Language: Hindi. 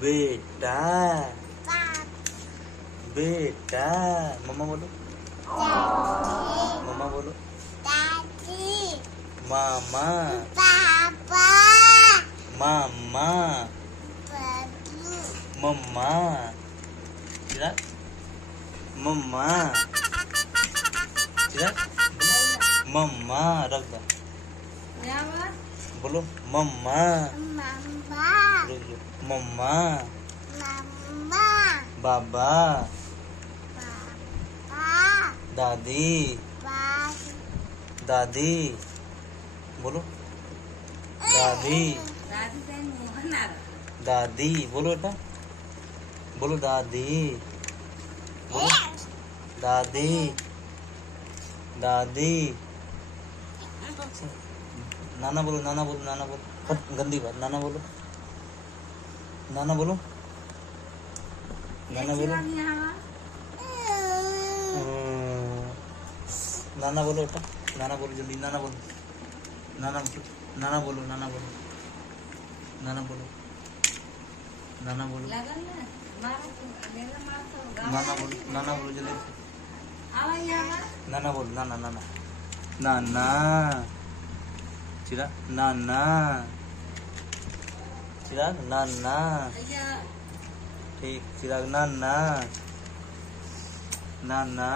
बेटा बेटा। मम्मा बोलो, मम्मा बोलो, मामा मामा मम्मा। चिराग मम्मा, चिराग मम्मा। रख दो, बोलो मम्मा, मम्मा बाबा दादी दादी। बोलो दादी दादी। बोलो बेटा, बोलो दादी, बोलो दादी दादी। नाना बोलो, नाना बोलो, नाना बोलो। गंदी बात, नाना बोलो, नाना बोलो, नाना बोलो, नाना बोलो बेटा, नाना बोलो जल्दी, नाना बोलो, नाना बोलो, नाना बोलो, नाना बोलो, नाना बोलो, नाना बोलो, नाना बोलो, नाना बोलो जल्दी, नाना बोलो, नाना नाना नाना। चिराग नाना, चिराग नाना। ठीक, चिराग नाना नाना।